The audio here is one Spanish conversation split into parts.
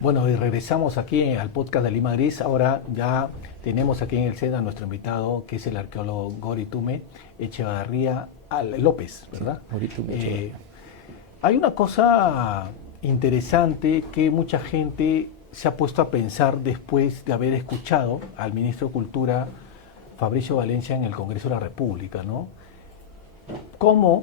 Bueno, y regresamos aquí al podcast de Lima Gris. Ahora ya tenemos aquí en el set a nuestro invitado, que es el arqueólogo Goritume Echevarría López, ¿verdad? Ahorita me echo. Hay una cosa interesante que mucha gente se ha puesto a pensar después de haber escuchado al ministro de Cultura, Fabricio Valencia, en el Congreso de la República, ¿no? Cómo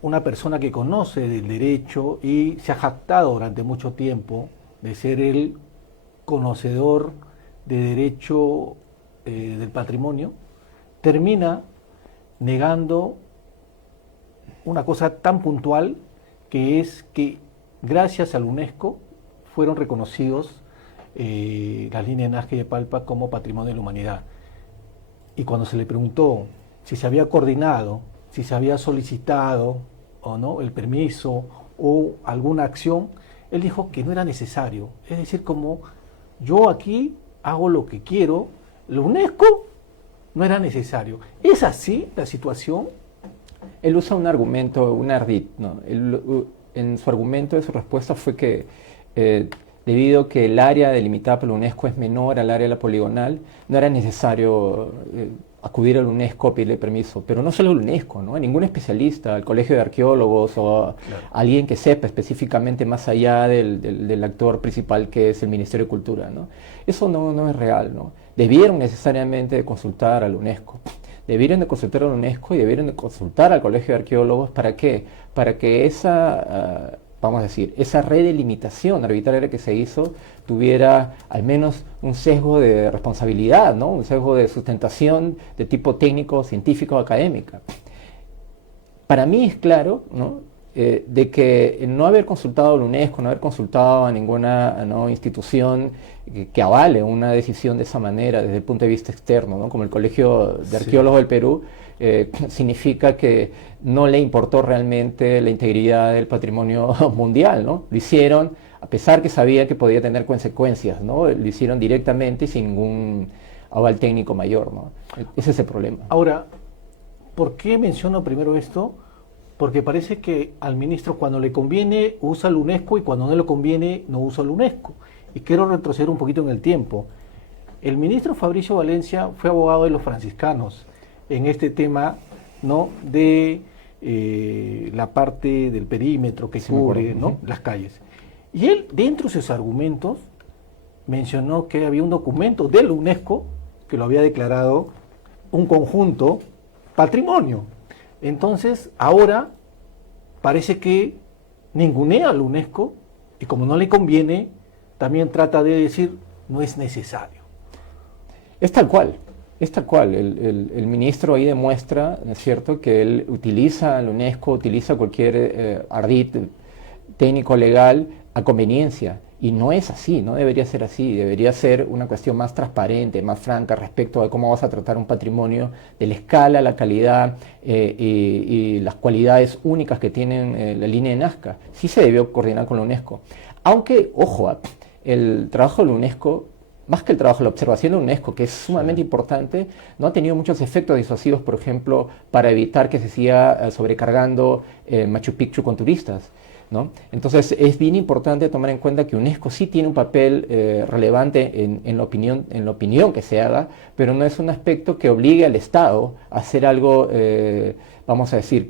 una persona que conoce del derecho y se ha jactado durante mucho tiempo de ser el conocedor de derecho del patrimonio, termina negando una cosa tan puntual, que es que gracias a la UNESCO fueron reconocidos las líneas de Nazca y de Palpa como Patrimonio de la Humanidad. Y cuando se le preguntó si se había coordinado, si se había solicitado o no el permiso o alguna acción, él dijo que no era necesario. Es decir, como yo aquí hago lo que quiero, la UNESCO no era necesario. ¿Es así la situación? Él usa un argumento, un ardid, ¿no? En su argumento, de su respuesta fue que debido a que el área delimitada por la UNESCO es menor al área de la poligonal, no era necesario acudir a la UNESCO a pedirle permiso. Pero no solo a la UNESCO, ¿no? A ningún especialista, al Colegio de Arqueólogos o a alguien que sepa específicamente más allá del actor principal, que es el Ministerio de Cultura, ¿no? Eso no es real, ¿no? Debieron necesariamente consultar a la UNESCO. Debieron de consultar a la UNESCO y debieron de consultar al Colegio de Arqueólogos. ¿Para qué? Para que esa, vamos a decir, esa redelimitación arbitraria que se hizo tuviera al menos un sesgo de responsabilidad, ¿no? Un sesgo de sustentación de tipo técnico, científico, académica. Para mí es claro, ¿no? De que no haber consultado a la UNESCO, no haber consultado a ninguna, ¿no?, institución que avale una decisión de esa manera desde el punto de vista externo, ¿no?, como el Colegio de Arqueólogos del Perú, significa que no le importó realmente la integridad del patrimonio mundial, ¿no? Lo hicieron a pesar que sabía que podía tener consecuencias, ¿no? Lo hicieron directamente y sin ningún aval técnico mayor, ¿no? Ese es el problema. Ahora, ¿por qué menciono primero esto? Porque parece que al ministro, cuando le conviene, usa la UNESCO, y cuando no le conviene, no usa la UNESCO. Y quiero retroceder un poquito en el tiempo. El ministro Fabricio Valencia fue abogado de los franciscanos en este tema, ¿no?, de la parte del perímetro que cubre, ¿no?, las calles. Y él, dentro de sus argumentos, mencionó que había un documento de la UNESCO que lo había declarado un conjunto patrimonio. Entonces, ahora parece que ningunea a la UNESCO, y como no le conviene, también trata de decir no es necesario. Es tal cual, es tal cual. El ministro ahí demuestra, ¿no es cierto?, que él utiliza la UNESCO, utiliza cualquier ardid técnico legal a conveniencia. Y no es así, no debería ser así, debería ser una cuestión más transparente, más franca respecto a cómo vas a tratar un patrimonio, de la escala, la calidad y las cualidades únicas que tienen la línea de Nazca. Sí se debió coordinar con la UNESCO. Aunque, ojo, el trabajo de la UNESCO, más que el trabajo, la observación de la UNESCO, que es sumamente importante, no ha tenido muchos efectos disuasivos, por ejemplo, para evitar que se siga sobrecargando Machu Picchu con turistas, ¿no? Entonces es bien importante tomar en cuenta que UNESCO sí tiene un papel relevante en la opinión que se haga, pero no es un aspecto que obligue al Estado a hacer algo, vamos a decir,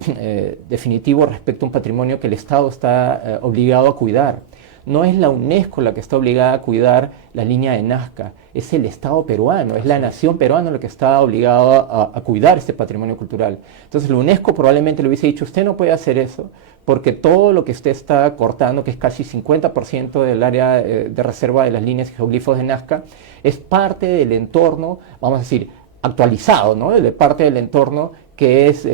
definitivo respecto a un patrimonio que el Estado está obligado a cuidar. No es la UNESCO la que está obligada a cuidar la línea de Nazca, es el Estado peruano, es la nación peruana la que está obligada a cuidar este patrimonio cultural. Entonces la UNESCO probablemente le hubiese dicho, usted no puede hacer eso, porque todo lo que usted está cortando, que es casi 50% del área de reserva de las líneas y geoglifos de Nazca, es parte del entorno, vamos a decir, actualizado, ¿no?, de parte del entorno que es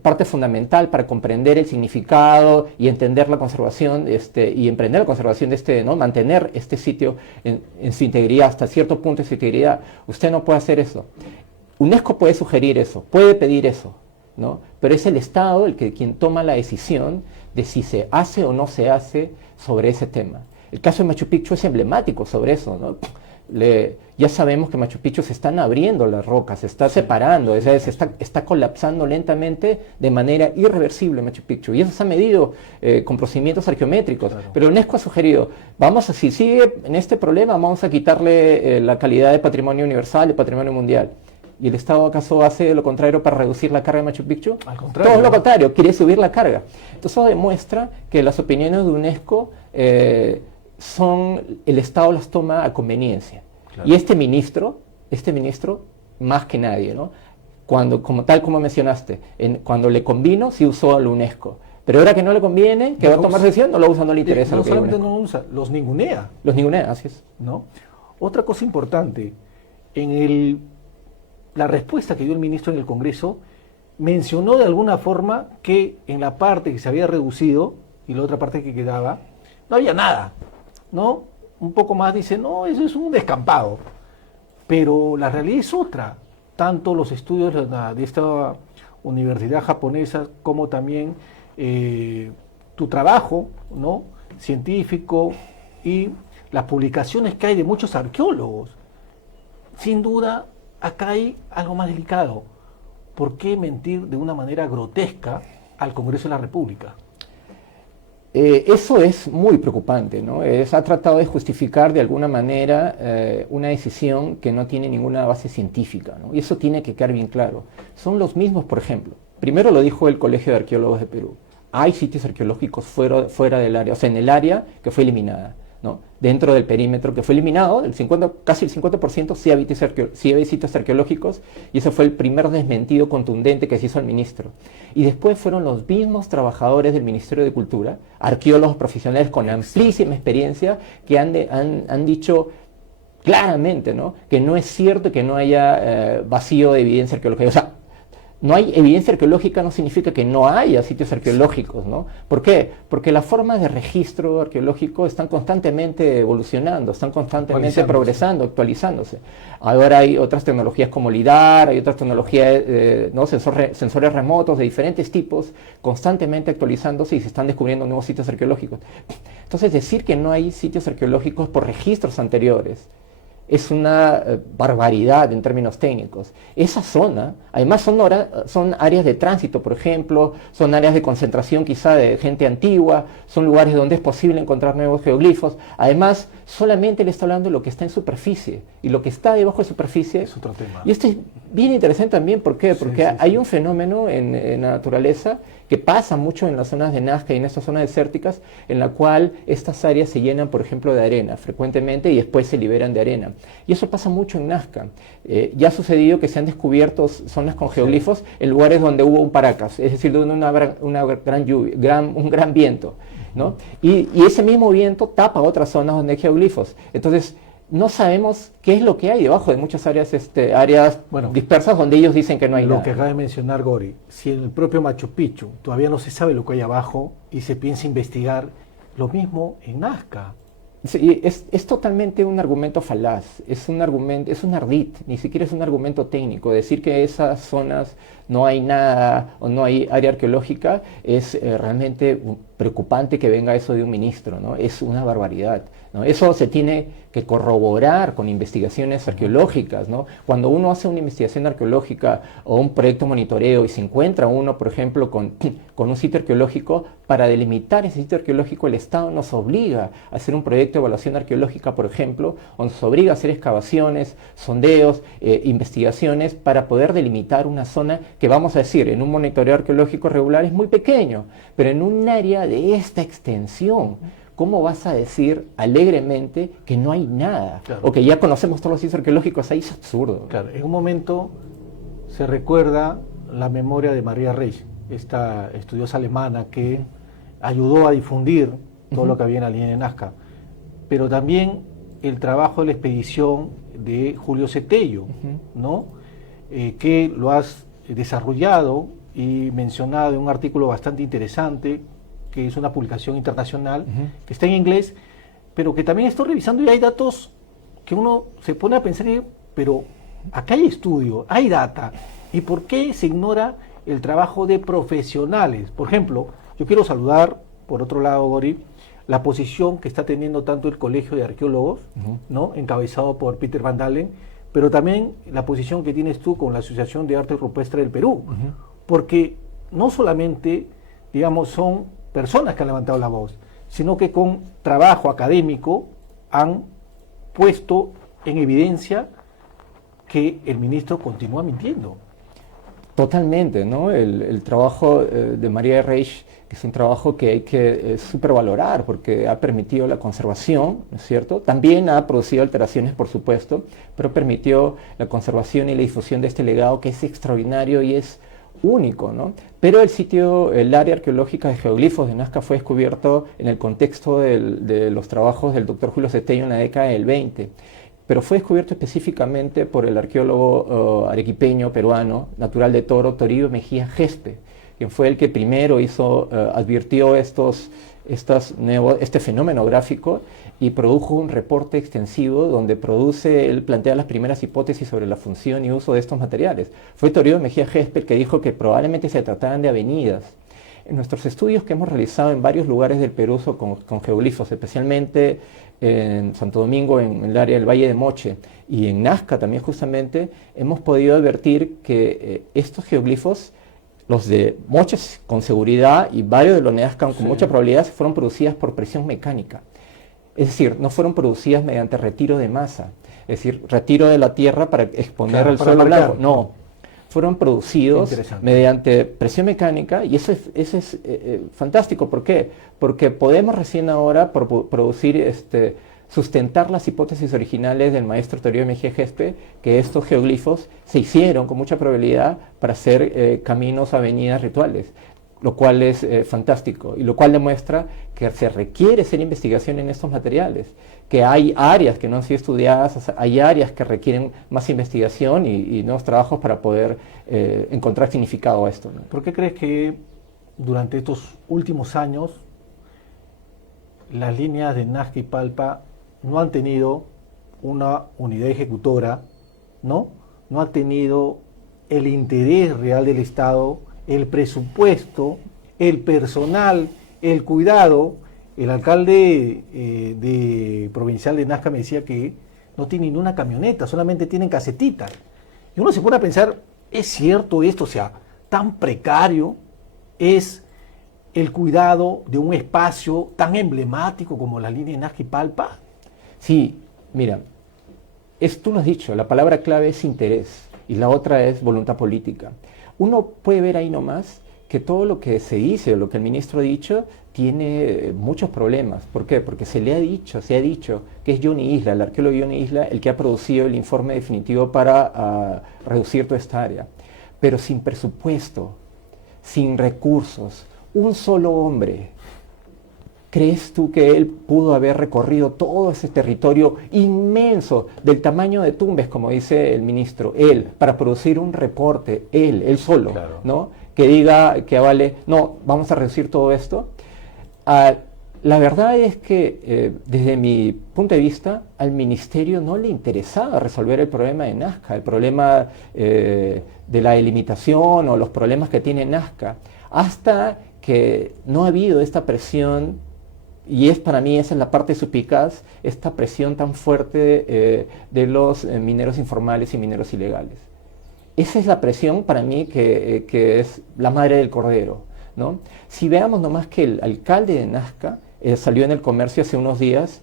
parte fundamental para comprender el significado y entender la conservación y emprender la conservación de ¿no?, mantener este sitio en su integridad, hasta cierto punto de su integridad. Usted no puede hacer eso. UNESCO puede sugerir eso, puede pedir eso, ¿no?, pero es el Estado quien toma la decisión de si se hace o no se hace sobre ese tema. El caso de Machu Picchu es emblemático sobre eso, ¿no? Ya sabemos que Machu Picchu se están abriendo las rocas, se está separando, está colapsando lentamente de manera irreversible Machu Picchu. Y eso se ha medido con procedimientos arqueométricos. Claro. Pero UNESCO ha sugerido, si sigue en este problema, vamos a quitarle la calidad de patrimonio universal, de patrimonio mundial. ¿Y el Estado acaso hace lo contrario para reducir la carga de Machu Picchu? Al contrario. Todo lo contrario, quiere subir la carga. Entonces eso demuestra que las opiniones de UNESCO el Estado las toma a conveniencia. Claro. Y este ministro, más que nadie, ¿no? Tal como mencionaste, cuando le convino, sí usó a la UNESCO. Pero ahora que no le conviene, que va a tomar decisión, no lo usa, no le interesa. No solamente no lo usa, los ningunea. Los ningunea, así es. ¿No? Otra cosa importante, la respuesta que dio el ministro en el Congreso mencionó de alguna forma que en la parte que se había reducido y la otra parte que quedaba, no había nada, ¿no? Un poco más dice, no, eso es un descampado. Pero la realidad es otra. Tanto los estudios de esta universidad japonesa como también tu trabajo, ¿no?, científico y las publicaciones que hay de muchos arqueólogos. Sin duda, acá hay algo más delicado. ¿Por qué mentir de una manera grotesca al Congreso de la República? Eso es muy preocupante, ¿no? Ha tratado de justificar de alguna manera una decisión que no tiene ninguna base científica, ¿no? Y eso tiene que quedar bien claro. Son los mismos, por ejemplo. Primero lo dijo el Colegio de Arqueólogos de Perú. Hay sitios arqueológicos fuera del área, o sea, en el área que fue eliminada, ¿no? Dentro del perímetro que fue eliminado, casi el 50% sí había sitios arqueológicos, y ese fue el primer desmentido contundente que se hizo al ministro. Y después fueron los mismos trabajadores del Ministerio de Cultura, arqueólogos profesionales con amplísima experiencia, que han dicho claramente, ¿no?, que no es cierto que no haya vacío de evidencia arqueológica. O sea, no hay evidencia arqueológica no significa que no haya sitios arqueológicos, ¿no? ¿Por qué? Porque las formas de registro arqueológico están constantemente evolucionando, están constantemente progresando, actualizándose. Ahora hay otras tecnologías como LIDAR, hay otras tecnologías, ¿no?, sensores remotos de diferentes tipos, constantemente actualizándose y se están descubriendo nuevos sitios arqueológicos. Entonces, decir que no hay sitios arqueológicos por registros anteriores es una barbaridad en términos técnicos. Esa zona, además son áreas de tránsito, por ejemplo, son áreas de concentración quizá de gente antigua, son lugares donde es posible encontrar nuevos geoglifos. Además, solamente le está hablando de lo que está en superficie, y lo que está debajo de superficie es otro tema. Y esto es bien interesante también, ¿por qué? Porque hay un fenómeno en la naturaleza que pasa mucho en las zonas de Nazca y en estas zonas desérticas, en la cual estas áreas se llenan, por ejemplo, de arena frecuentemente y después se liberan de arena. Y eso pasa mucho en Nazca. Ya ha sucedido que se han descubierto zonas con geoglifos en lugares donde hubo un paracas, es decir, donde una gran lluvia, un gran viento, ¿no? Y ese mismo viento tapa otras zonas donde hay geoglifos. Entonces, no sabemos qué es lo que hay debajo de muchas áreas, dispersas donde ellos dicen que no hay nada. Lo que acaba de mencionar Gori, si en el propio Machu Picchu todavía no se sabe lo que hay abajo y se piensa investigar, lo mismo en Nazca. Sí, es totalmente un argumento falaz, es un ardid, ni siquiera es un argumento técnico. Decir que esas zonas no hay nada o no hay área arqueológica es realmente preocupante que venga eso de un ministro, ¿no? Es una barbaridad, ¿no? Eso se tiene que corroborar con investigaciones arqueológicas, ¿no? Cuando uno hace una investigación arqueológica o un proyecto de monitoreo y se encuentra uno, por ejemplo, con un sitio arqueológico, para delimitar ese sitio arqueológico el Estado nos obliga a hacer un proyecto de evaluación arqueológica, por ejemplo, o nos obliga a hacer excavaciones, sondeos, investigaciones para poder delimitar una zona que, vamos a decir, en un monitoreo arqueológico regular es muy pequeño, pero en un área de esta extensión, ¿cómo vas a decir alegremente que no hay nada? Claro. O que ya conocemos todos los sitios arqueológicos, ahí es absurdo. Claro, en un momento se recuerda la memoria de María Reich, esta estudiosa alemana que ayudó a difundir todo lo que había en la línea de Nazca, pero también el trabajo de la expedición de Julio Cetello, ¿no? Que lo has desarrollado y mencionado en un artículo bastante interesante, que es una publicación internacional, que está en inglés, pero que también estoy revisando y hay datos que uno se pone a pensar, pero acá hay estudio, hay data, ¿y por qué se ignora el trabajo de profesionales? Por ejemplo, yo quiero saludar, por otro lado, Gori, la posición que está teniendo tanto el Colegio de Arqueólogos, ¿no?, encabezado por Peter Van Dalen, pero también la posición que tienes tú con la Asociación de Arte Rupestre del Perú, porque no solamente, digamos, son personas que han levantado la voz, sino que con trabajo académico han puesto en evidencia que el ministro continúa mintiendo. Totalmente, ¿no? El trabajo de María Reich, que es un trabajo que hay que supervalorar porque ha permitido la conservación, ¿no es cierto? También ha producido alteraciones, por supuesto, pero permitió la conservación y la difusión de este legado que es extraordinario y es único, ¿no? Pero el área arqueológica de geoglifos de Nazca fue descubierto en el contexto de los trabajos del doctor Julio Cesteño en la década del 20. Pero fue descubierto específicamente por el arqueólogo arequipeño peruano, natural de Toro, Toribio Mejía Gespe, quien fue el que primero advirtió este fenómeno gráfico y produjo un reporte extensivo donde él plantea las primeras hipótesis sobre la función y uso de estos materiales. Fue Toribio Mejía Gespe el que dijo que probablemente se trataban de avenidas. En nuestros estudios que hemos realizado en varios lugares del Perú con geoglifos, especialmente en Santo Domingo, en el área del Valle de Moche, y en Nazca también justamente, hemos podido advertir que estos geoglifos, los de Moche con seguridad y varios de los de Nazca con mucha probabilidad, fueron producidas por presión mecánica. Es decir, no fueron producidas mediante retiro de masa, es decir, retiro de la tierra para exponer el suelo blanco. No, fueron producidos mediante presión mecánica y eso es fantástico. ¿Por qué? Porque podemos recién ahora sustentar las hipótesis originales del maestro Toribio Mejía Gespe, que estos geoglifos se hicieron con mucha probabilidad para hacer caminos, avenidas rituales, lo cual es fantástico y lo cual demuestra que se requiere hacer investigación en estos materiales, que hay áreas que no han sido estudiadas, hay áreas que requieren más investigación y nuevos trabajos para poder encontrar significado a esto, ¿no? ¿Por qué crees que durante estos últimos años las líneas de Nazca y Palpa no han tenido una unidad ejecutora, ¿no? No han tenido el interés real del Estado, el presupuesto, el personal, el cuidado? El alcalde provincial de Nazca me decía que no tienen ni una camioneta, solamente tienen casetitas. Y uno se pone a pensar, ¿es cierto esto? O sea, tan precario es el cuidado de un espacio tan emblemático como la línea de Nazca y Palpa. Sí, mira, tú lo has dicho, la palabra clave es interés y la otra es voluntad política. Uno puede ver ahí nomás que todo lo que se dice, o lo que el ministro ha dicho, tiene muchos problemas. ¿Por qué? Porque se ha dicho que es Johnny Isla, el arqueólogo Johnny Isla, el que ha producido el informe definitivo para reducir toda esta área. Pero sin presupuesto, sin recursos, un solo hombre. ¿Crees tú que él pudo haber recorrido todo ese territorio inmenso, del tamaño de Tumbes, como dice el ministro, él, para producir un reporte, él solo, claro, ¿no? Que diga, que vale, no, vamos a reducir todo esto? La verdad es que, desde mi punto de vista, al ministerio no le interesaba resolver el problema de Nazca, el problema de la delimitación o los problemas que tiene Nazca, hasta que no ha habido esta presión. Y para mí esa es la parte suspicaz, esta presión tan fuerte de los mineros informales y mineros ilegales. Esa es la presión para mí que es la madre del cordero, ¿no? Si veamos nomás que el alcalde de Nazca salió en El Comercio hace unos días,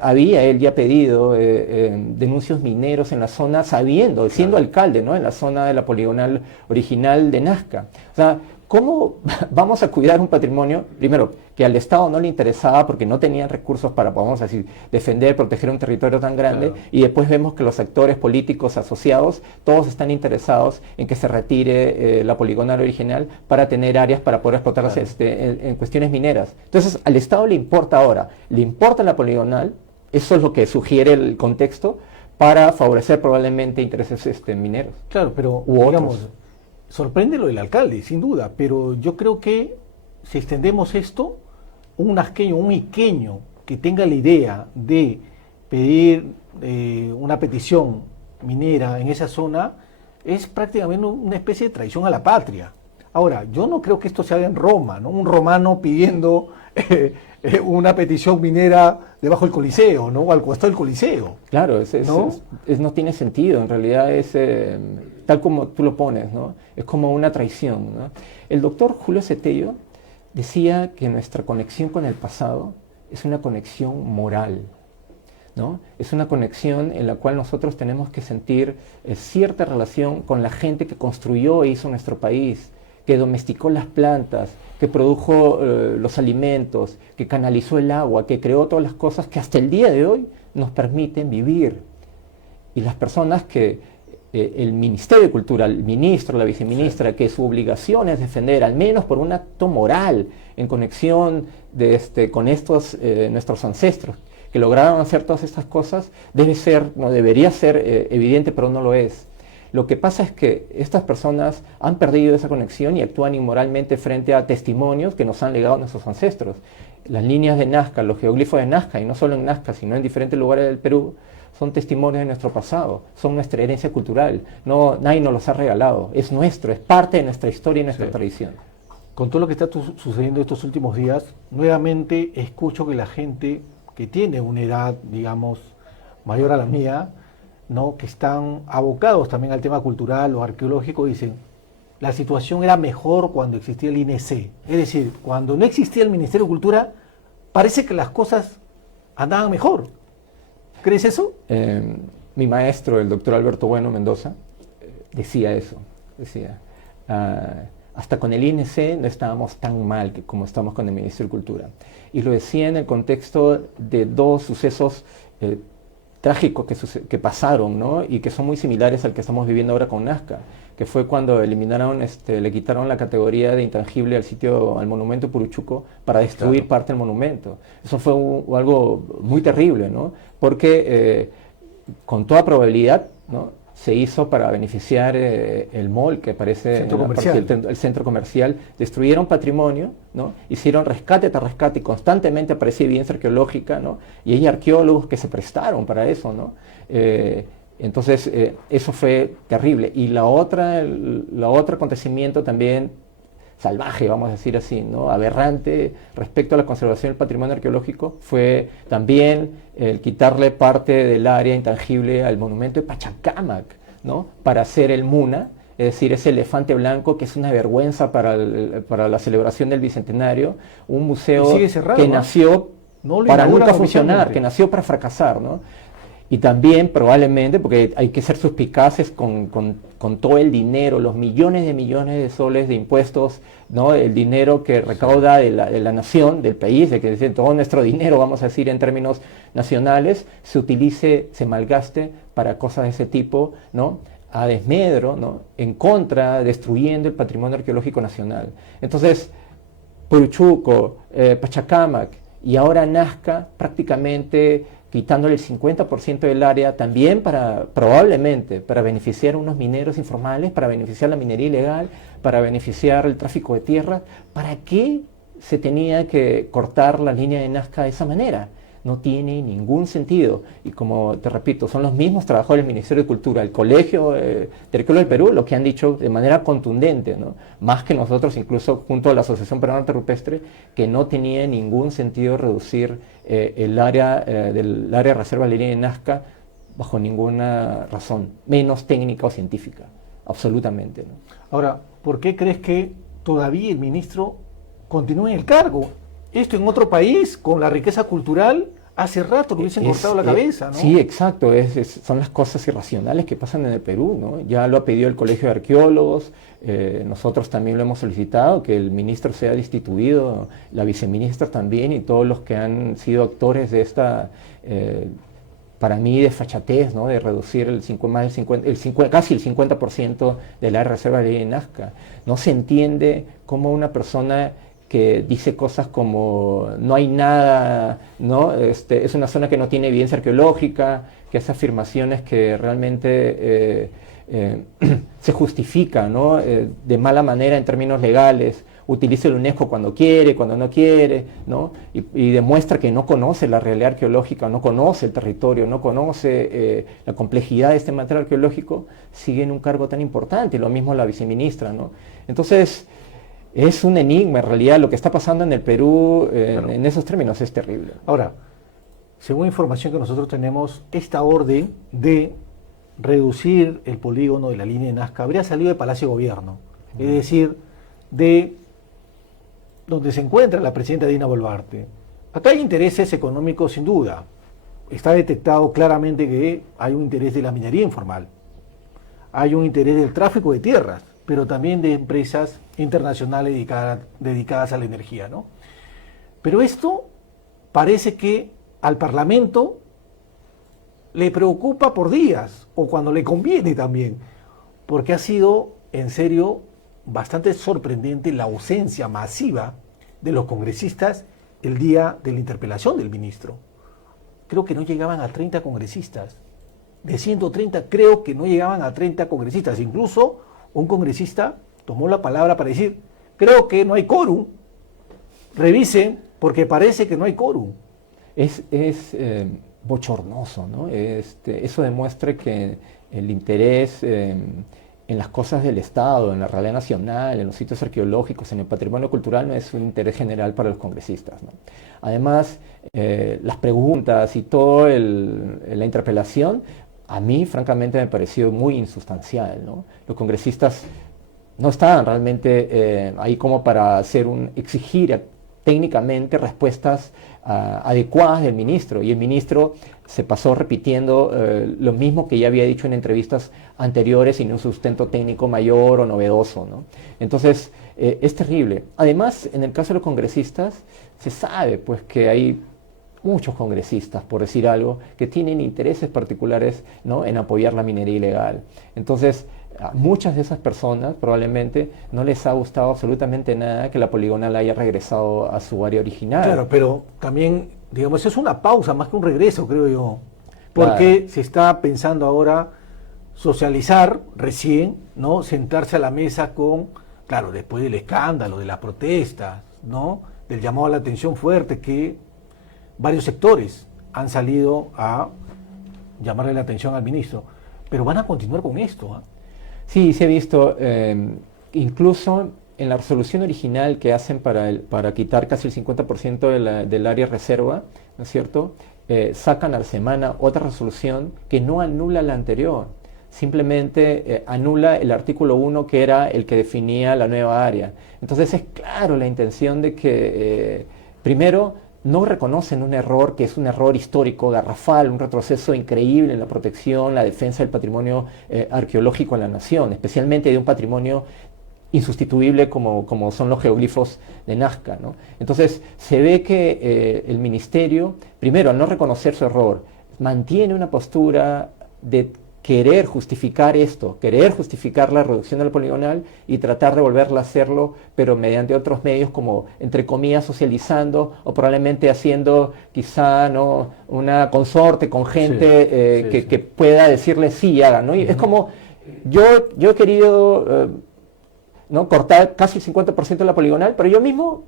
había él ya pedido denuncios mineros en la zona, siendo alcalde, ¿no? En la zona de la poligonal original de Nazca. O sea, ¿cómo vamos a cuidar un patrimonio, primero, que al Estado no le interesaba porque no tenían recursos para, vamos a decir, defender, proteger un territorio tan grande, claro, y después vemos que los actores políticos asociados, todos están interesados en que se retire la poligonal original para tener áreas para poder explotarlas, claro, en cuestiones mineras? Entonces, al Estado le importa ahora, le importa la poligonal, eso es lo que sugiere el contexto, para favorecer probablemente intereses mineros. Claro, pero digamos, sorprende lo del alcalde, sin duda, pero yo creo que si extendemos esto, un nazqueño, un iqueño que tenga la idea de pedir una petición minera en esa zona, es prácticamente una especie de traición a la patria. Ahora, yo no creo que esto se haga en Roma, ¿no? Un romano pidiendo una petición minera debajo del Coliseo, ¿no? O al costado del Coliseo. Claro, ¿no? No tiene sentido, en realidad es tal como tú lo pones, ¿no? Es como una traición, ¿no? El doctor Julio Cetello decía que nuestra conexión con el pasado es una conexión moral, ¿no? Es una conexión en la cual nosotros tenemos que sentir cierta relación con la gente que construyó e hizo nuestro país, que domesticó las plantas, que produjo los alimentos, que canalizó el agua, que creó todas las cosas que hasta el día de hoy nos permiten vivir. Y las personas que el Ministerio de Cultura, el ministro, la viceministra, sí, que su obligación es defender, al menos por un acto moral, en conexión con estos nuestros ancestros, que lograron hacer todas estas cosas, debería ser evidente, pero no lo es. Lo que pasa es que estas personas han perdido esa conexión y actúan inmoralmente frente a testimonios que nos han legado nuestros ancestros. Las líneas de Nazca, los geoglifos de Nazca, y no solo en Nazca, sino en diferentes lugares del Perú, son testimonios de nuestro pasado, son nuestra herencia cultural. Nadie nos los ha regalado, es nuestro, es parte de nuestra historia y nuestra tradición. Con todo lo que está sucediendo estos últimos días, nuevamente escucho que la gente que tiene una edad, digamos, mayor a la mía, ¿no?, que están abocados también al tema cultural o arqueológico, dicen, la situación era mejor cuando existía el INC. Es decir, cuando no existía el Ministerio de Cultura, parece que las cosas andaban mejor. ¿Crees eso? Mi maestro, el doctor Alberto Bueno Mendoza, decía eso. Decía, hasta con el INC no estábamos tan mal como estamos con el Ministerio de Cultura. Y lo decía en el contexto de dos sucesos trágicos que pasaron, ¿no? Y que son muy similares al que estamos viviendo ahora con Nazca, que fue cuando le quitaron la categoría de intangible al monumento Puruchuco para destruir, claro, parte del monumento. Eso fue algo muy terrible, ¿no? Porque con toda probabilidad, ¿no?, se hizo para beneficiar el mall que aparece en el centro comercial. Destruyeron patrimonio, ¿no?, hicieron rescate tras rescate y constantemente aparecía evidencia arqueológica, ¿no?, y hay arqueólogos que se prestaron para eso, ¿no? Entonces eso fue terrible. Y la otra acontecimiento también salvaje, vamos a decir así, ¿no?, aberrante respecto a la conservación del patrimonio arqueológico, fue también el quitarle parte del área intangible al monumento de Pachacámac, ¿no?, para hacer el MUNA, es decir, ese elefante blanco que es una vergüenza para la celebración del Bicentenario, un museo cerrado, que nació para nunca funcionar, que nació para fracasar, ¿no? Y también probablemente, porque hay que ser suspicaces con todo el dinero, los millones de soles de impuestos, ¿no?, el dinero que recauda de la nación, del país, de que todo nuestro dinero, vamos a decir en términos nacionales, se malgaste para cosas de ese tipo, ¿no?, a desmedro, ¿no?, en contra, destruyendo el patrimonio arqueológico nacional. Entonces, Puruchuco, Pachacámac y ahora Nazca, prácticamente quitándole el 50% del área, también probablemente para beneficiar a unos mineros informales, para beneficiar la minería ilegal, para beneficiar el tráfico de tierra. ¿Para qué se tenía que cortar la línea de Nazca de esa manera? No tiene ningún sentido. Y como te repito, son los mismos trabajadores del Ministerio de Cultura, el Colegio de Arqueólogos del Perú, los que han dicho de manera contundente, ¿no?, más que nosotros, incluso junto a la Asociación Peruana Arte Rupestre, que no tenía ningún sentido reducir el área del área de reserva de la línea de Nazca bajo ninguna razón, menos técnica o científica, absolutamente, ¿no? Ahora, ¿por qué crees que todavía el ministro continúa en el cargo? Esto en otro país, con la riqueza cultural, hace rato le hubiesen cortado la cabeza, ¿no? Sí, exacto, son las cosas irracionales que pasan en el Perú, ¿no? Ya lo ha pedido el Colegio de Arqueólogos, nosotros también lo hemos solicitado, que el ministro sea destituido, la viceministra también, y todos los que han sido actores de esta, para mí, desfachatez, ¿no?, de reducir casi el 50% del área de reserva de Nazca. No se entiende cómo una persona que dice cosas como no hay nada, ¿no?, es una zona que no tiene evidencia arqueológica, que hace afirmaciones que realmente se justifica, ¿no?, de mala manera en términos legales, utiliza el UNESCO cuando quiere, cuando no quiere, ¿no?, y demuestra que no conoce la realidad arqueológica, no conoce el territorio, no conoce la complejidad de este material arqueológico, sigue en un cargo tan importante, y lo mismo la viceministra, ¿no? Entonces, es un enigma, en realidad lo que está pasando en el Perú Claro. en esos términos es terrible. Ahora, según información que nosotros tenemos, esta orden de reducir el polígono de la línea de Nazca habría salido de Palacio de Gobierno, es decir, de donde se encuentra la presidenta Dina Boluarte. Acá hay intereses económicos sin duda. Está detectado claramente que hay un interés de la minería informal, hay un interés del tráfico de tierras, pero también de empresas internacionales dedicadas a la energía, ¿no? Pero esto parece que al Parlamento le preocupa por días, o cuando le conviene también, porque ha sido, en serio, bastante sorprendente la ausencia masiva de los congresistas el día de la interpelación del ministro. Creo que no llegaban a 30 congresistas. De 130 creo que no llegaban a 30 congresistas. Incluso un congresista tomó la palabra para decir, creo que no hay quórum. Revisen porque parece que no hay quórum. Es bochornoso, ¿no? Eso demuestra que el interés en las cosas del Estado, en la realidad nacional, en los sitios arqueológicos, en el patrimonio cultural, no es un interés general para los congresistas, ¿no? Además, las preguntas y toda la interpelación, a mí francamente me pareció muy insustancial, ¿no? Los congresistas no estaban realmente ahí como para exigir técnicamente respuestas adecuadas del ministro, y el ministro se pasó repitiendo lo mismo que ya había dicho en entrevistas anteriores sin un sustento técnico mayor o novedoso, ¿no? Entonces es terrible. Además, en el caso de los congresistas, se sabe pues que hay muchos congresistas, por decir algo, que tienen intereses particulares, ¿no?, en apoyar la minería ilegal. Entonces, a muchas de esas personas probablemente no les ha gustado absolutamente nada que la poligonal haya regresado a su área original. Claro, pero también, digamos, es una pausa más que un regreso, creo yo. Porque claro, se está pensando ahora socializar recién, ¿no? Sentarse a la mesa con, claro, después del escándalo, de las protestas, ¿no? Del llamado a la atención fuerte que varios sectores han salido a llamarle la atención al ministro. Pero van a continuar con esto, ¿eh? Sí, se ha visto, incluso en la resolución original que hacen para quitar casi el 50% del área reserva, ¿no es cierto?, sacan a la semana otra resolución que no anula la anterior, simplemente anula el artículo 1 que era el que definía la nueva área. Entonces es claro la intención de que, primero, no reconocen un error que es un error histórico, garrafal, un retroceso increíble en la protección, la defensa del patrimonio arqueológico en la nación, especialmente de un patrimonio insustituible como son los geoglifos de Nazca, ¿no? Entonces se ve que el ministerio, primero, al no reconocer su error, mantiene una postura de querer justificar esto, querer justificar la reducción del poligonal y tratar de volverla a hacerlo, pero mediante otros medios como, entre comillas, socializando o probablemente haciendo quizá, ¿no?, una consorte con gente que pueda decirle sí, hagan, ¿no? Y es como, yo he querido ¿no?, cortar casi el 50% de la poligonal, pero yo mismo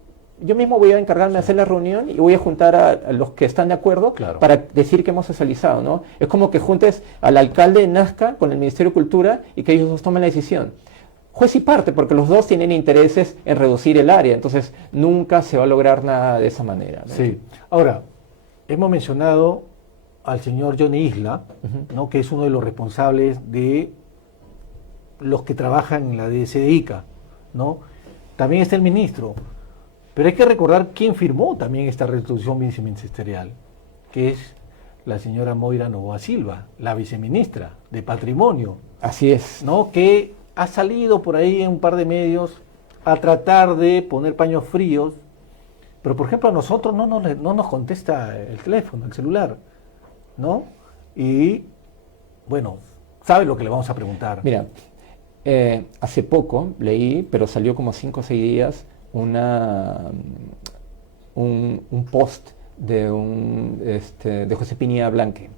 voy a encargarme de hacer la reunión y voy a juntar a los que están de acuerdo, claro, para decir que hemos socializado, ¿no? Es como que juntes al alcalde de Nazca con el Ministerio de Cultura y que ellos dos tomen la decisión. Juez y parte, porque los dos tienen intereses en reducir el área, entonces nunca se va a lograr nada de esa manera, ¿no? Sí. Ahora, hemos mencionado al señor Johnny Isla, ¿no?, que es uno de los responsables de los que trabajan en la DSICA, ¿no? También está el ministro. Pero hay que recordar quién firmó también esta resolución viceministerial, que es la señora Moira Novoa Silva, la viceministra de Patrimonio. Así es. ¿No? Que ha salido por ahí en un par de medios a tratar de poner paños fríos, pero por ejemplo a nosotros no nos contesta el teléfono, el celular, ¿no? Y bueno, ¿sabe lo que le vamos a preguntar? Mira, hace poco leí, pero salió como 5 o 6 días, un post de José Pinilla Blanque,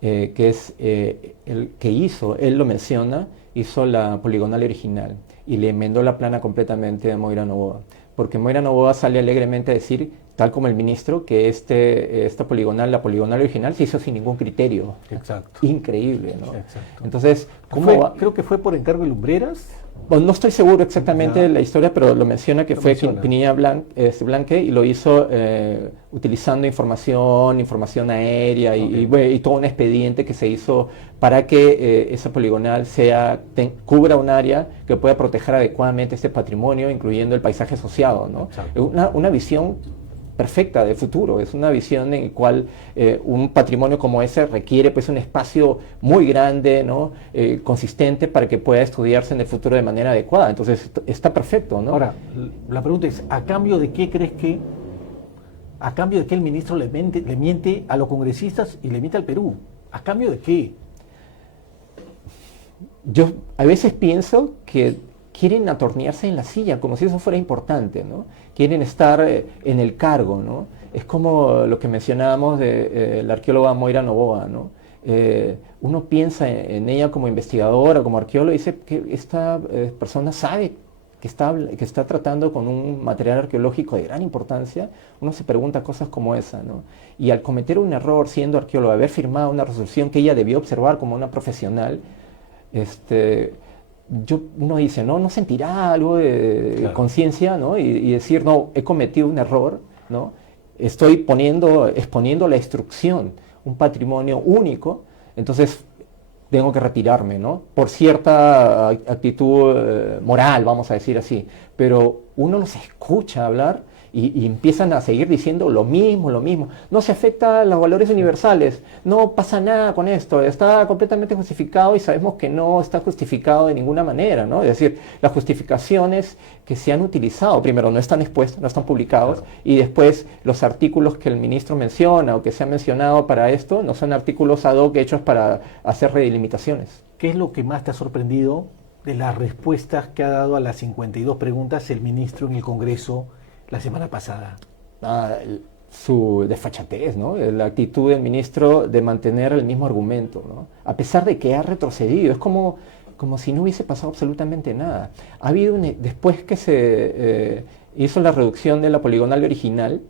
que es el que hizo, él lo menciona, hizo la poligonal original y le enmendó la plana completamente a Moira Novoa, porque Moira Novoa sale alegremente a decir tal como el ministro, que esta poligonal, la poligonal original, se hizo sin ningún criterio. Exacto. Increíble, ¿no? Exacto. Entonces, ¿cómo creo que fue por encargo de Lumbreras. Bueno, no estoy seguro exactamente de la historia, pero lo menciona que fue Pinilla Blanque y lo hizo utilizando información aérea y todo un expediente que se hizo para que esa poligonal cubra un área que pueda proteger adecuadamente este patrimonio, incluyendo el paisaje asociado, ¿no? Una visión perfecta de futuro, es una visión en la cual un patrimonio como ese requiere pues un espacio muy grande, ¿no? Consistente para que pueda estudiarse en el futuro de manera adecuada. Entonces está perfecto, ¿no? Ahora, la pregunta es, ¿a cambio de qué crees a cambio de que el ministro le miente a los congresistas y le miente al Perú? ¿A cambio de qué? Yo a veces pienso que quieren atornillarse en la silla, como si eso fuera importante, ¿no? Quieren estar en el cargo, ¿no? Es como lo que mencionábamos de la arqueóloga Moira Novoa, ¿no? Uno piensa en ella como investigadora, como arqueóloga, y dice que esta persona sabe que está tratando con un material arqueológico de gran importancia. Uno se pregunta cosas como esa, ¿no? Y al cometer un error siendo arqueóloga, haber firmado una resolución que ella debió observar como una profesional, uno dice, no sentirá algo de conciencia, ¿no? Y decir, no, he cometido un error, ¿no? Estoy exponiendo la destrucción, un patrimonio único, entonces tengo que retirarme, ¿no? Por cierta actitud moral, vamos a decir así. Pero uno los escucha hablar y empiezan a seguir diciendo lo mismo. No se afecta a los valores universales, no pasa nada con esto, está completamente justificado y sabemos que no está justificado de ninguna manera, ¿no? Es decir, las justificaciones que se han utilizado, primero no están expuestas, no están publicados, y después los artículos que el ministro menciona o que se han mencionado para esto no son artículos ad hoc hechos para hacer redelimitaciones. ¿Qué es lo que más te ha sorprendido de las respuestas que ha dado a las 52 preguntas el ministro en el Congreso la semana pasada? Su desfachatez, ¿no? La actitud del ministro de mantener el mismo argumento, ¿no? A pesar de que ha retrocedido, es como si no hubiese pasado absolutamente nada. Ha habido después que se hizo la reducción de la poligonal original,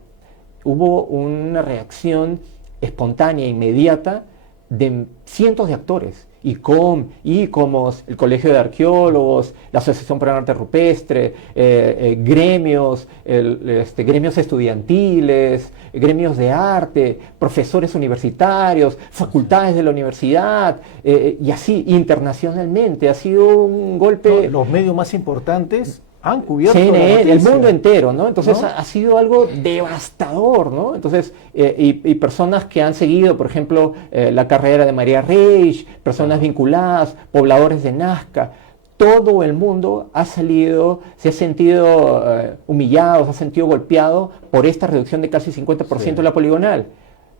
hubo una reacción espontánea, inmediata, de cientos de actores. ICOM, ICOMOS, el Colegio de Arqueólogos, la Asociación para el Arte Rupestre, gremios, gremios estudiantiles, gremios de arte, profesores universitarios, facultades de la universidad, y así internacionalmente. Ha sido un golpe... Los medios más importantes han cubierto CNN, el mundo entero, ¿no? Entonces, ¿no? Ha sido algo devastador, ¿no? Entonces, y personas que han seguido, por ejemplo, la carrera de María Reich, personas vinculadas, pobladores de Nazca, todo el mundo ha salido, se ha sentido humillado, se ha sentido golpeado por esta reducción de casi 50% de la poligonal.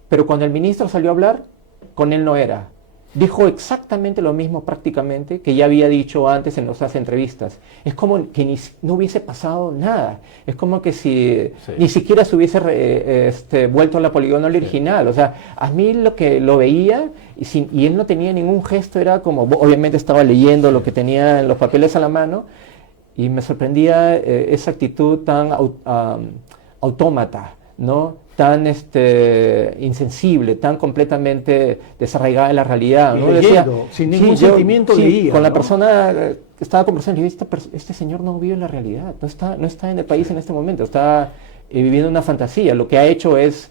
Pero cuando el ministro salió a hablar, con él no era. Dijo exactamente lo mismo prácticamente que ya había dicho antes en otras entrevistas. Es como que no hubiese pasado nada. Es como que si ni siquiera se hubiese vuelto a la poligonal original. O sea, a mí lo que lo veía y él no tenía ningún gesto, era como, obviamente estaba leyendo lo que tenía en los papeles a la mano y me sorprendía esa actitud tan autómata, ¿no? Tan insensible, tan completamente desarraigada de la realidad, ¿no? Leyendo, decía, sin ningún sentimiento leía, con ¿no? la persona que estaba conversando, y este señor no vive la realidad, no está en el país en este momento, está viviendo una fantasía. Lo que ha hecho es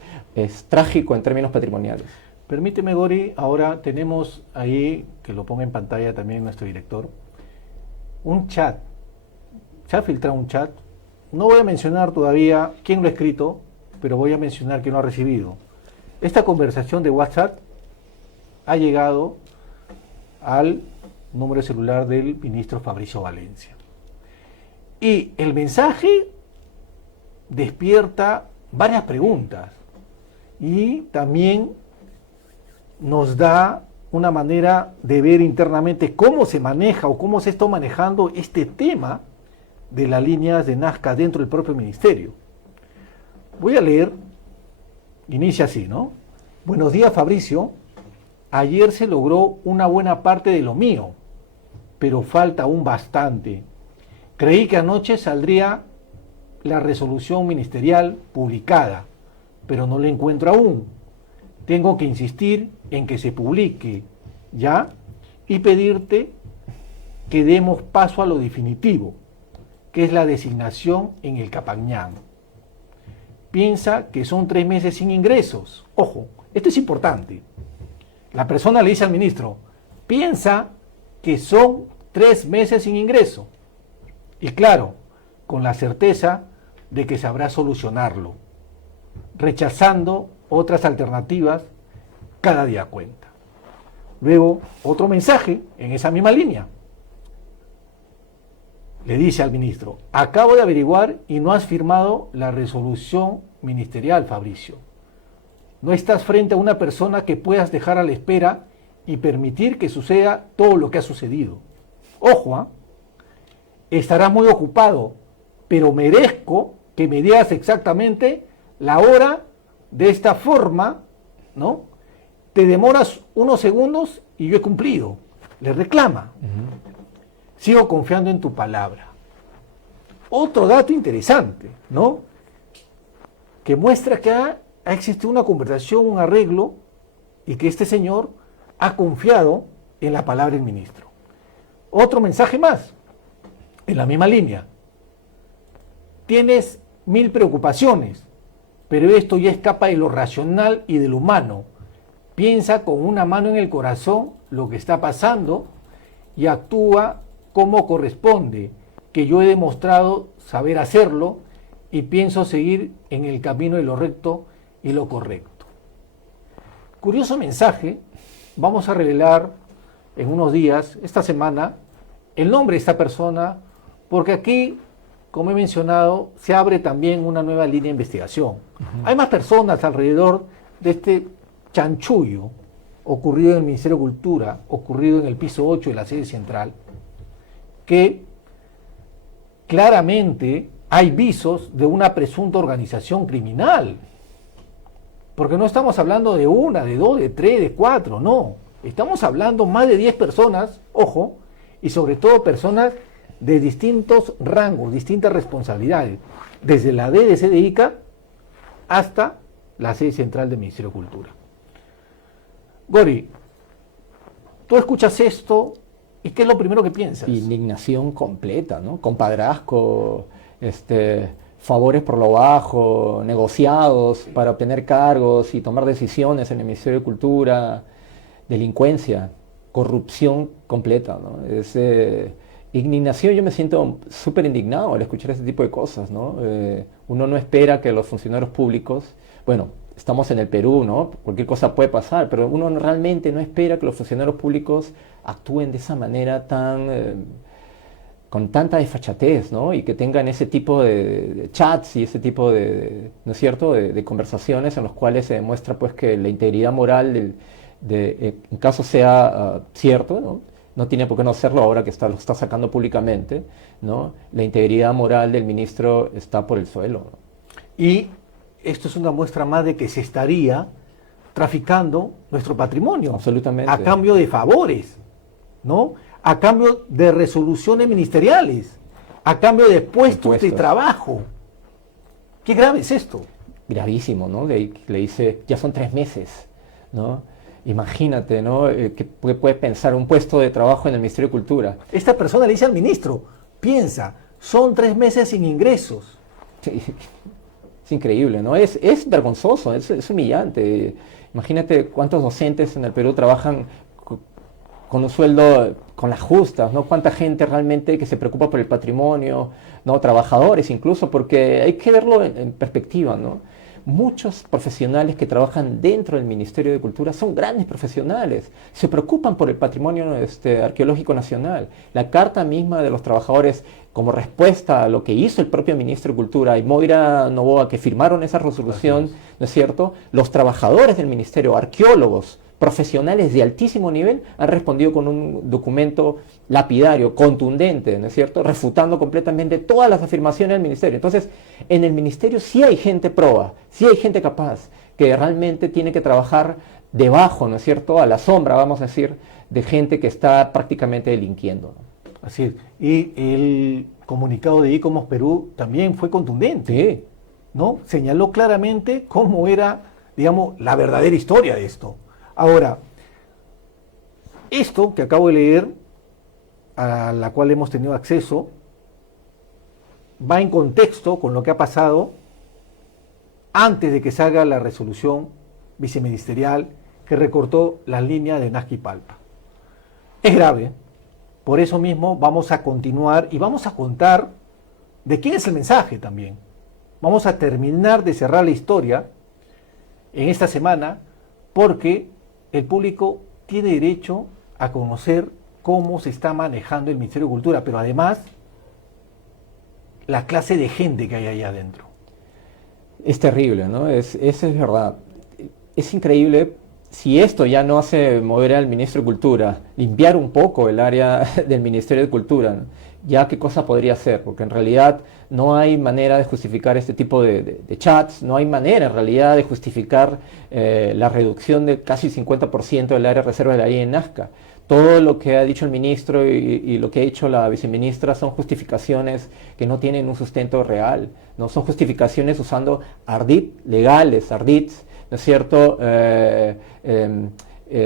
trágico en términos patrimoniales. Permíteme, Gori, ahora tenemos ahí, que lo ponga en pantalla también nuestro director, un chat. Se ha filtrado un chat. No voy a mencionar todavía quién lo ha escrito, pero voy a mencionar que no ha recibido. Esta conversación de WhatsApp ha llegado al número de celular del ministro Fabricio Valencia. Y el mensaje despierta varias preguntas y también nos da una manera de ver internamente cómo se maneja o cómo se está manejando este tema de las líneas de Nazca dentro del propio ministerio. Voy a leer, inicia así, ¿no? Buenos días, Fabricio. Ayer se logró una buena parte de lo mío, pero falta aún bastante. Creí que anoche saldría la resolución ministerial publicada, pero no la encuentro aún. Tengo que insistir en que se publique, ¿ya? Y pedirte que demos paso a lo definitivo, que es la designación en el Capañán. Piensa que son 3 meses sin ingresos. Ojo, esto es importante. La persona le dice al ministro, piensa que son 3 meses sin ingreso. Y claro, con la certeza de que sabrá solucionarlo, rechazando otras alternativas, cada día cuenta. Luego, otro mensaje en esa misma línea. Le dice al ministro, acabo de averiguar y no has firmado la resolución ministerial, Fabricio. No estás frente a una persona que puedas dejar a la espera y permitir que suceda todo lo que ha sucedido. Ojo, estarás muy ocupado, pero merezco que me digas exactamente la hora de esta forma, ¿no? Te demoras unos segundos y yo he cumplido. Le reclama. Sigo confiando en tu palabra. Otro dato interesante, ¿no? Que muestra que ha existido una conversación, un arreglo, y que este señor ha confiado en la palabra del ministro. Otro mensaje más, en la misma línea. Tienes 1000 preocupaciones, pero esto ya escapa de lo racional y de lo humano. Piensa con una mano en el corazón lo que está pasando y actúa como corresponde, que yo he demostrado saber hacerlo y pienso seguir en el camino de lo recto y lo correcto. Curioso mensaje. Vamos a revelar en unos días, esta semana, el nombre de esta persona, porque aquí, como he mencionado, se abre también una nueva línea de investigación. Hay más personas alrededor de este chanchullo ocurrido en el Ministerio de Cultura, ocurrido en el piso 8 de la sede central, que claramente hay visos de una presunta organización criminal. Porque no estamos hablando de una, de dos, de tres, de cuatro, no. Estamos hablando más de 10 personas, ojo, y sobre todo personas de distintos rangos, distintas responsabilidades, desde la DDCDICA hasta la sede central del Ministerio de Cultura. Gori, tú escuchas esto y ¿qué es lo primero que piensas? Indignación completa, ¿no? Compadrazgo, favores por lo bajo, negociados para obtener cargos y tomar decisiones en el Ministerio de Cultura, delincuencia, corrupción completa, ¿no? Indignación, yo me siento súper indignado al escuchar este tipo de cosas, ¿no? Uno no espera que los funcionarios públicos, bueno, estamos en el Perú, ¿no? Cualquier cosa puede pasar, pero uno realmente no espera que los funcionarios públicos actúen de esa manera con tanta desfachatez, ¿no? Y que tengan ese tipo de chats y ese tipo de ¿no es cierto?, de conversaciones en los cuales se demuestra pues que la integridad moral en caso sea cierto, ¿no? No tiene por qué no serlo ahora que lo está sacando públicamente, ¿no? La integridad moral del ministro está por el suelo, ¿no? Y esto es una muestra más de que se estaría traficando nuestro patrimonio. Absolutamente. A cambio de favores, ¿no? A cambio de resoluciones ministeriales, a cambio de puestos de trabajo. Qué grave es esto. Gravísimo, ¿no? Le dice, ya son 3 meses, ¿no? Imagínate, ¿no? Que puede pensar un puesto de trabajo en el Ministerio de Cultura. Esta persona le dice al ministro, piensa, son 3 meses sin ingresos. Sí, es increíble, ¿no? Es vergonzoso, es humillante. Imagínate cuántos docentes en el Perú trabajan con un sueldo con las justas, ¿no? Cuánta gente realmente que se preocupa por el patrimonio, ¿no? Trabajadores incluso, porque hay que verlo en perspectiva, ¿no? Muchos profesionales que trabajan dentro del Ministerio de Cultura son grandes profesionales, se preocupan por el patrimonio arqueológico nacional. La carta misma de los trabajadores, como respuesta a lo que hizo el propio ministro de Cultura y Moira Novoa, que firmaron esa resolución, ¿no es cierto? Los trabajadores del ministerio, arqueólogos, profesionales de altísimo nivel, han respondido con un documento lapidario, contundente, ¿no es cierto?, refutando completamente todas las afirmaciones del ministerio. Entonces, en el ministerio sí hay gente proba, sí hay gente capaz, que realmente tiene que trabajar debajo, ¿no es cierto?, a la sombra, vamos a decir, de gente que está prácticamente delinquiendo, ¿no? Así es. Y el comunicado de ICOMOS Perú también fue contundente, Sí. ¿no? Señaló claramente cómo era, digamos, la verdadera historia de esto. Ahora, esto que acabo de leer, a la cual hemos tenido acceso, va en contexto con lo que ha pasado antes de que salga la resolución viceministerial que recortó las líneas de Nazca y Palpa. Es grave, por eso mismo vamos a continuar y vamos a contar de quién es el mensaje también. Vamos a terminar de cerrar la historia en esta semana porque el público tiene derecho a conocer cómo se está manejando el Ministerio de Cultura, pero además la clase de gente que hay ahí adentro. Es terrible, ¿no? Eso es verdad. Es increíble. Si esto ya no hace mover al Ministro de Cultura, limpiar un poco el área del Ministerio de Cultura, ¿no? Ya qué cosa podría hacer, porque en realidad no hay manera de justificar este tipo de chats, no hay manera en realidad de justificar la reducción de casi 50% del área de reserva de la ley en Nazca. Todo lo que ha dicho el ministro y lo que ha dicho la viceministra son justificaciones que no tienen un sustento real, no son justificaciones usando ardid legales, ardits, ¿no es cierto?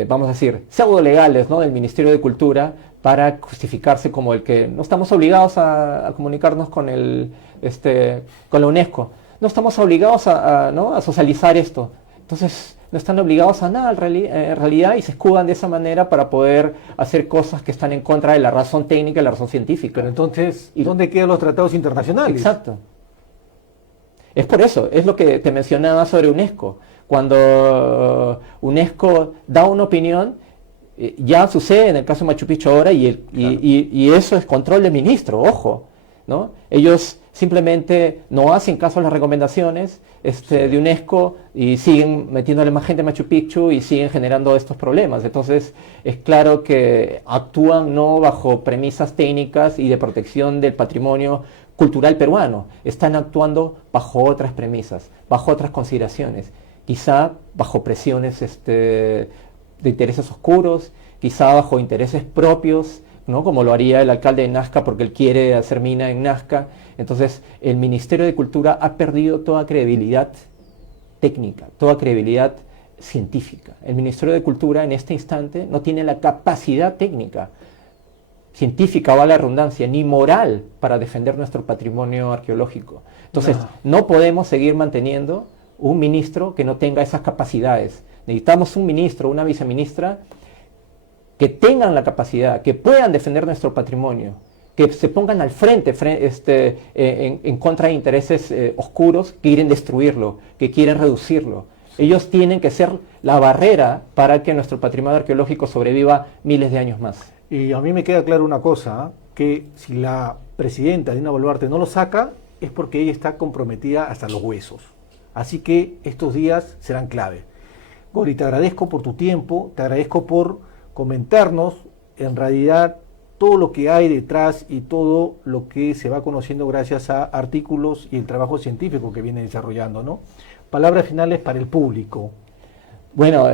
Vamos a decir, pseudo legales, ¿no? Del Ministerio de Cultura para justificarse como el que no estamos obligados a comunicarnos con con la UNESCO, no estamos obligados ¿no? a socializar esto. Entonces no están obligados a nada en realidad y se escudan de esa manera para poder hacer cosas que están en contra de la razón técnica y la razón científica. Pero entonces, ¿y dónde quedan los tratados internacionales? Exacto. Es por eso, es lo que te mencionaba sobre UNESCO. Cuando UNESCO da una opinión, ya sucede en el caso de Machu Picchu ahora y eso es control del ministro, ojo, ¿no? Ellos simplemente no hacen caso a las recomendaciones de UNESCO y siguen metiéndole más gente a Machu Picchu y siguen generando estos problemas. Entonces es claro que actúan no bajo premisas técnicas y de protección del patrimonio cultural peruano, están actuando bajo otras premisas, bajo otras consideraciones, quizá bajo presiones de intereses oscuros, quizá bajo intereses propios, ¿no? Como lo haría el alcalde de Nazca porque él quiere hacer mina en Nazca. Entonces el Ministerio de Cultura ha perdido toda credibilidad técnica, toda credibilidad científica. El Ministerio de Cultura en este instante no tiene la capacidad técnica, científica, va la redundancia, ni moral para defender nuestro patrimonio arqueológico. Entonces no podemos seguir manteniendo un ministro que no tenga esas capacidades. Necesitamos un ministro, una viceministra que tengan la capacidad, que puedan defender nuestro patrimonio, que se pongan al frente en contra de intereses oscuros que quieren destruirlo, que quieren reducirlo. Ellos tienen que ser la barrera para que nuestro patrimonio arqueológico sobreviva miles de años más. Y a mí me queda claro una cosa, que si la presidenta Dina Boluarte no lo saca, es porque ella está comprometida hasta los huesos. Así que estos días serán clave. Gori, te agradezco por tu tiempo, te agradezco por comentarnos en realidad todo lo que hay detrás y todo lo que se va conociendo gracias a artículos y el trabajo científico que viene desarrollando, ¿no? Palabras finales para el público. Bueno,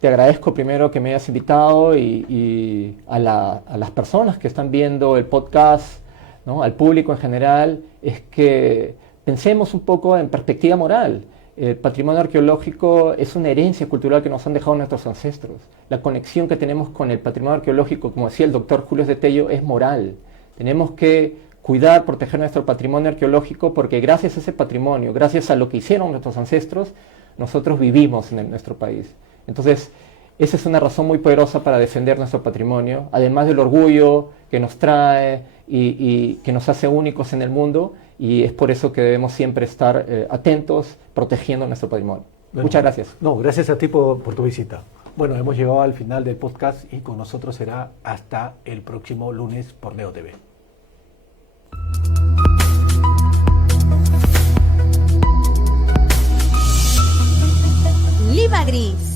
te agradezco primero que me hayas invitado y a las personas que están viendo el podcast, ¿no? Al público en general, es que pensemos un poco en perspectiva moral. El patrimonio arqueológico es una herencia cultural que nos han dejado nuestros ancestros. La conexión que tenemos con el patrimonio arqueológico, como decía el doctor Julio de Tello, es moral. Tenemos que cuidar, proteger nuestro patrimonio arqueológico porque gracias a ese patrimonio, gracias a lo que hicieron nuestros ancestros, nosotros vivimos en nuestro país. Entonces, esa es una razón muy poderosa para defender nuestro patrimonio, además del orgullo que nos trae y que nos hace únicos en el mundo, y es por eso que debemos siempre estar atentos, protegiendo nuestro patrimonio. Bueno, muchas gracias. No, gracias a ti por tu visita. Bueno, hemos llegado al final del podcast y con nosotros será hasta el próximo lunes por Neo TV. Lima Gris.